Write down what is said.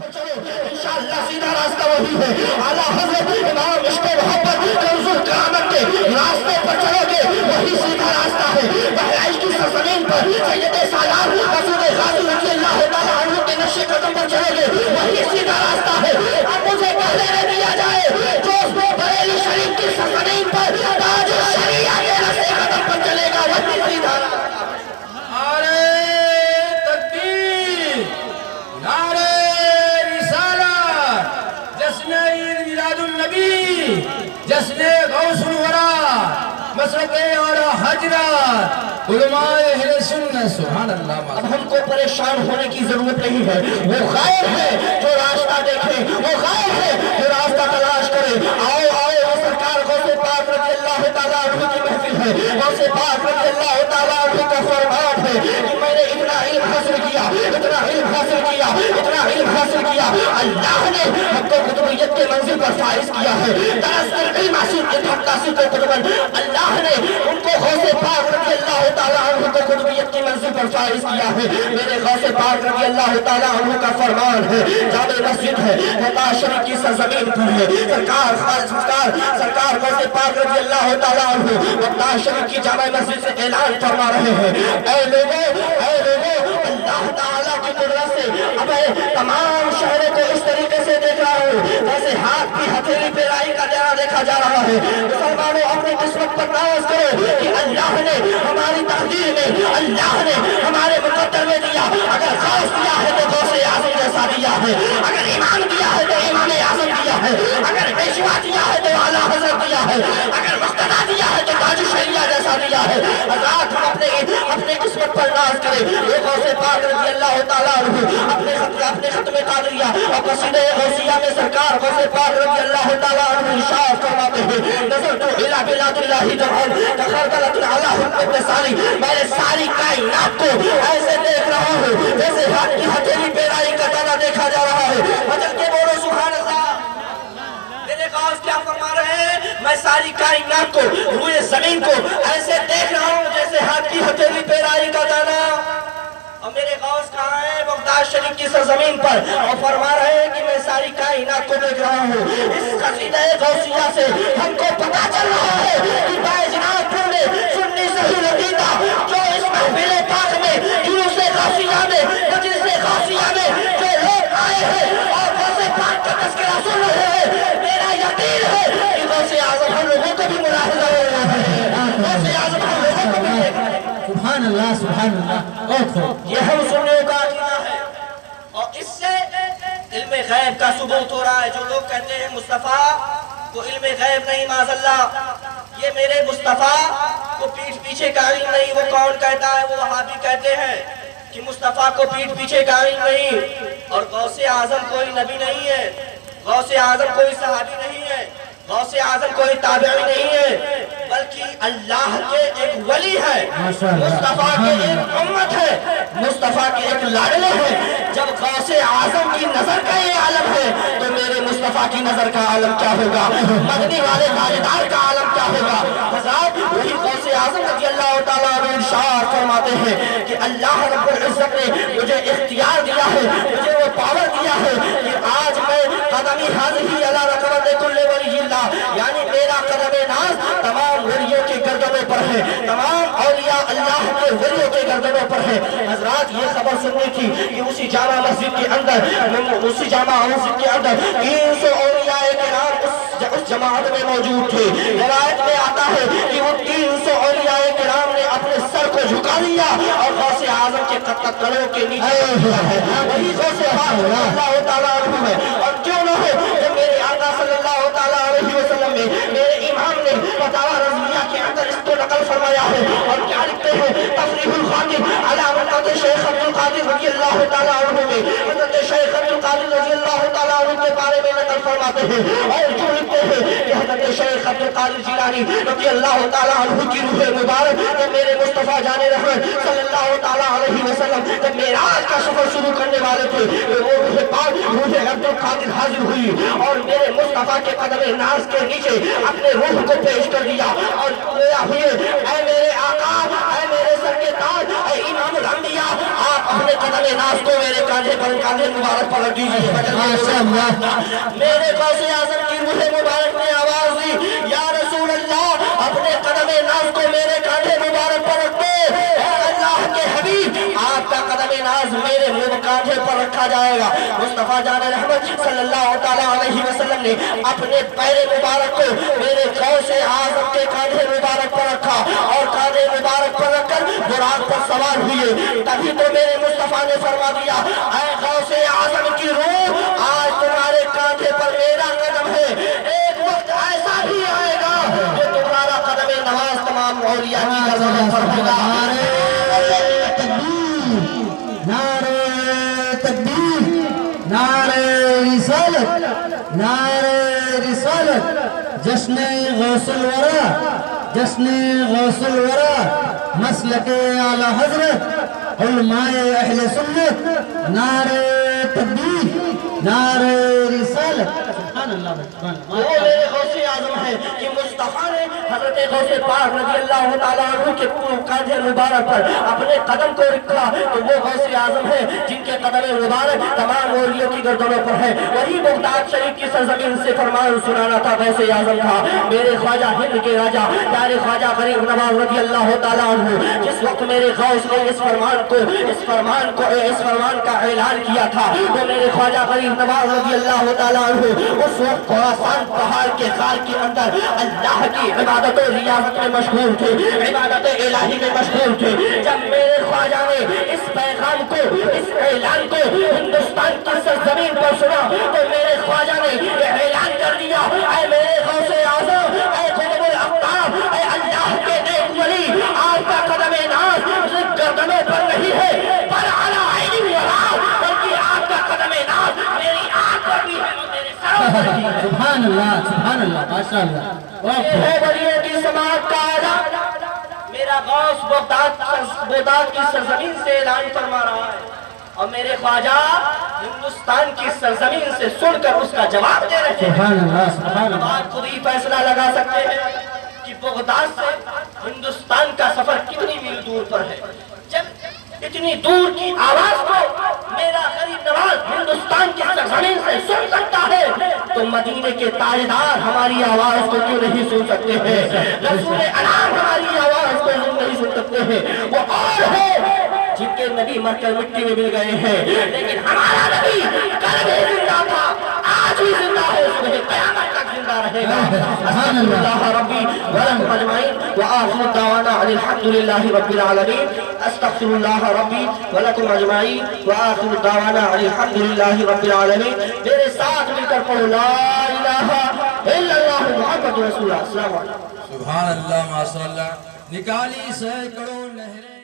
इंशाअल्लाह सीधा रास्ता वही है। आला हज़रत इमाम इश्क़ मोहब्बत कंज़ुल क़यामत के रास्ते पर चलोगे वही सीधा रास्ता है। बहराइच की सरज़मीन पर सैयदे सालार रसूल ग़ाज़ी रज़ियल्लाहु तआला अन्हु के नक्शे कदम पर चलोगे वही सीधा रास्ता है। अब मुझे कहने न दिया जाए जो बरेली शरीफ की सरज़मीन पर ताज शरीया के नक्शे कदम पर चलेगा वही सीधा रास्ता। नारे तकबीर, नारे जश्न ईद मिलादुन नबी, जश्न गौसुल वरा, मसलके और हजरत उलमाए अहले सुन्नत, सुभान अल्लाह। अब हमको परेशान होने की जरूरत नहीं है। वो गायब है जो रास्ता देखे, वो गायब है जो रास्ता तलाश करे। आओ आओ वो सरकार गौसे पाक रज़ियल्लाहु तआला अन्हु की महफिल है। गौसे पाक रज़ियल्लाहु तआला अन्हु का फरमान है कि मैंने इतना इल्म हासिल किया, इतना इल्म हासिल किया, इतना इल्म हासिल किया, अल्लाह ने हमको कुतुबियत के मंजिल पर फाइज किया है। दरअसल इल्म हासिल के तहसील को कुतुबन अल्लाह ने उनको गौसे पाक रज़ियल्लाहु तआला अन्हु को कुतुबियत की मंजिल पर फाइज किया है। मेरे गौसे पाक रज़ियल्लाहु तआला अन्हु का फरमान है, जामे मस्जिद है, मक्का शरीफ की सरजमीन पर है। सरकार गौसे पाक रज़ियल्लाहु तआला अन्हु मक्का शरीफ की जामे मस्जिद से ऐलान फरमा रहे हैं, ऐ लोगों अल्लाह ताला की कुदरत से अब तमाम शहरों को इस तरीके से देख रहा हूँ जैसे हाथ की हथेली पे राई का डेरा देखा जा रहा है। मुसलमानों अपनी किस्मत पर नाज करो कि अल्लाह ने हमारी तकदीर में, अल्लाह ने हमारे मुकद्दर में दिया। अगर गौस दिया है तो गौसे आज़म जैसा दिया है, अगर ईमान दिया है तो ईमान आज़म दिया है, अगर पेशवा दिया है तो आला हज़रत दिया है, अगर मुक्तदा दिया है तो ताज शरिया जैसा दिया है। हज़रात हम अपने किस्मत पर नाज करें। ये गौसे पाक रज़ियल्लाहु तआला अन्हु अपने खत्मे कादरिया और कसीदे गौसिया में सरकार गौसे पाक रज़ियल्लाहु तआला अन्हु इरशाद फरमाते हैं, नज़रतु इला बिलादिल्लाहि जमअन तखरदलत अला हुक्म सारी, मैंने सारी कायनात को ऐसे देख रहा हूँ जैसे हाथ की हथेली पे राई का दाना देखा जा रहा है। बदल के बोलो सुभान अल्लाह। मेरे गौस क्या फरमा रहे हैं, मैं सारी कायनात को, रूए जमीन को ऐसे देख रहा हूँ जैसे हाथ की हथेली पे राई का दाना। और मेरे गौस कहाँ है, बगदाद शरीफ की सरजमीन पर, और फरमा रहे हैं कि मैं सारी कायनात को देख रहा हूँ। इस कसीदे गौसिया से हमको पता चल रहा है कि बैजनाथपुर में सुन्नी सही अकीदा जो इस महफिल पाक में जुलूस गौसिया में, मजलिस गौसिया में जो लोग आए हैं और गौसे पाक का तज़किरा सुन रहे हैं, मेरा यकीन है कि गौसे आज़म हम लोगों को भी मुलाहिज़ा हो रहा है, गौसे आज़म हम लोगों को भी देख रहे हैं। सुभान अल्लाह, सुभान अल्लाह। ये हम सुनने का अकीदा है और इससे इल्म गैब का सबूत हो रहा है। जो लोग कहते हैं मुस्तफ़ा को इल्म गैब नहीं, माज़अल्लाह, ये मेरे मुस्तफ़ा को पीठ पीछे का इल्म नहीं। वो कौन कहता है? वो वहाबी कहते हैं कि मुस्तफ़ा को पीठ पीछे का इल्म नहीं। और गौसे आज़म कोई नबी नहीं है, गौसे आज़म कोई सहाबी नहीं है, गौसे आज़म कोई ताबिई नहीं है, बल्कि अल्लाह के एक वली है, मुस्तफ़ा के एक उम्मत है, मुस्तफ़ा के एक लाडले हैं। जब गौसे आज़म की नजर का ये आलम है तो मेरे मुस्तफ़ा की नजर का आलम क्या होगा, मदनी वाले ताजदार का आलम क्या होगा। हज़रात वही गौसे आज़म रज़ियल्लाहु तआला अन्हु इरशाद फरमाते हैं कि अल्लाह रब्बुल इज़्ज़त ने मुझे इख्तियार दिया है, मुझे वो पावर दिया है कि आज मैं कदमी हाज़िही अला रक़बति कुल्ली वलिय्यिल्लाह, यानी मेरा कदम नाज़ तमाम वलियों के गर्दनों पर है, तमाम औलिया अल्लाह के वलियों के गर्दनों पर है। हज़रात ये खबर सुननी थी कि उसी जामा मस्जिद के अंदर 300 औलियाए किराम उस जमात में मौजूद थे। रिवायत में आता है कि वो 300 औलियाए किराम ने अपने सर को झुका लिया और गौसे आज़म के कदमों के नीचे वही गौसे पाक रज़ियल्लाहु तआला अन्हु है। और क्यों न हो जब मेरे आका सल्लल्लाहु तआला अलैहि वसल्लम ने, मेरे इमाम ने फतावा रज़विया के अंदर इसको नकल फरमाया है। और क्या लिखते हैं, तफरीहुल खातिर अला मन्नत शेख अब्दुल कादिर रज़ियल्लाहु तआला अन्हु में हज़रत शेख अब्दुल कादिर रज़ियल्लाहु तआला अन्हु के बारे में नकल फरमाते हैं। और क्यों लिखते हैं कि हज़रत शेख अब्दुल कादिर जिलानी रज़ियल्लाहु तआला अन्हु की रूह मुबारक जब मेरे मुस्तफ़ा जाने रहमत सल्लल्लाहु तआला अलैहि वसल्लम जब मेराज का सफर शुरू करने वाले थे, वो रूह पाक रूह अब्दुल कादिर हाजिर हुई और मेरे मुस्तफ़ा के कदम नाज के नीचे अपने रूह को पेश कर दिया और रोया हुए, ऐ मेरे आका, ऐ मेरे सर के ताज, ऐ इमामुल अंबिया, आप अपने قدم ناز کو میرے کاندھے مبارک پر رکھ دیجیے. میرے غوث اعظم کی روح مبارک نے آواز دی, یا رسول اللہ اپنے قدم ناز کو میرے کاندھے مبارک پر رکھ دو. اے اللہ کے حبیب, آپ کا قدم ناز میرے منہ کاندھے پر رکھا جائے گا. مصطفیٰ جان رحمت صلی اللہ تعالیٰ علیہ وسلم نے اپنے پیر مبارک کو میرے غوث اعظم کے کاندھے مبارک پر رکھا اور کاندھے مبارک پر رکھ کر براق پر سوار ہوئے. تبھی تو میرے مصطفیٰ نے فرما دیا, اے غوث اعظم کی روح, آج تمہارے کاندھے پر میرا قدم ہے. ایک وقت ایسا بھی آئے گا کہ تمہارا قدم نواز تمام اولیاء کی قدموں پر ہوگا. نعرہ تکبیر, نعرہ رسالت, نعرہ رسالت, جشن غوث الورا, جشن غوث الورا, مسلک اعلی حضرت علماء اہل سنت, نعرہ تکبیر, نعرہ رسالت. سبحان اللہ, سبحان اللہ. وہ میرے غوث اعظم ہے کہ مصطفیٰ نے حضرت غوث پاک رضی اللہ تعالیٰ عنہ کے کاندھے مبارک پر اپنے قدم کو رکھا, تو وہ غوث اعظم ہے جن کے قدم مبارک تمام اولیوں کی گردنوں پر ہے. وہی بغداد شریف کی سرزمین سے فرمان سنانا تھا غوث اعظم تھا. میرے خواجہ ہند کے راجا پیارے خواجہ غریب نواز رضی اللہ تعالیٰ عنہ, جس وقت میرے غوث نے اس فرمان کا اعلان کیا تھا, تو میرے خواجہ غریب نواز رضی اللہ تعالیٰ عنہ اس وقت خراسان پہاڑ کے غار کے اندر اللہ کی عبادت و ریاضت میں مشغول تھے, عبادت الہی میں مشغول تھے. جب میرے خواجہ نے اس پیغام کو, اس اعلان کو ہندوستان کی سرزمین پر سنا, تو میرے خواجہ نے یہ اعلان کر دیا, اے میرے غوث اعظم, اے قطب الاقطاب, اے اللہ کے نیک ولی, آپ کا قدم ناز صرف گردنوں پر نہیں ہے پر اعلیٰ عینی ورا, بلکہ آپ کا قدم ناز میری آنکھ پر بھی ہے, میرے سروں پر بھی ہے. سبحان اللہ, سبحان اللہ, ماشاء اللہ. یہ ہے ولیوں کی سماعت کا آلہ. میرا غوث بغداد کی سرزمین سے اعلان فرما رہا ہے, اور میرے خواجہ ہندوستان کی سرزمین سے سن کر اس کا جواب دے رہے ہیں. سبحان اللہ, سبحان اللہ. آپ خود ہی فیصلہ لگا سکتے ہیں کہ بغداد سے ہندوستان کا سفر کتنی میل دور پر ہے. جب اتنی دور کی آواز کو میرا غریب نواز ہندوستان کی سرزمین سے سن سکتا ہے, تو مدینے کے تاجدار ہماری آواز کو کیوں نہیں سن سکتے ہیں؟ رسول انام ہماری آواز کو کیوں نہیں سن سکتے ہیں؟ وہ اور ہے جن کے نبی مر کر مٹی میں مل گئے ہیں, لیکن ہمارا نبی کل بھی زندہ تھا, آج بھی زندہ ہے, صبح قیامت تک زندہ رہے گا. استغفر اللہ ربی ولکم اجمعین وآخر دعوانا ان الحمد للہ رب العالمین. استغفر اللہ ربی ولکم اجمعین وآخر دعوانا ان الحمد للہ رب العالمین. میرے ساتھ مل کر پڑھو لا الہ الا اللہ محمد رسول اللہ. السلام علیکم. سبحان اللہ, ماشاء اللہ. نکالی سینکڑوں نہریں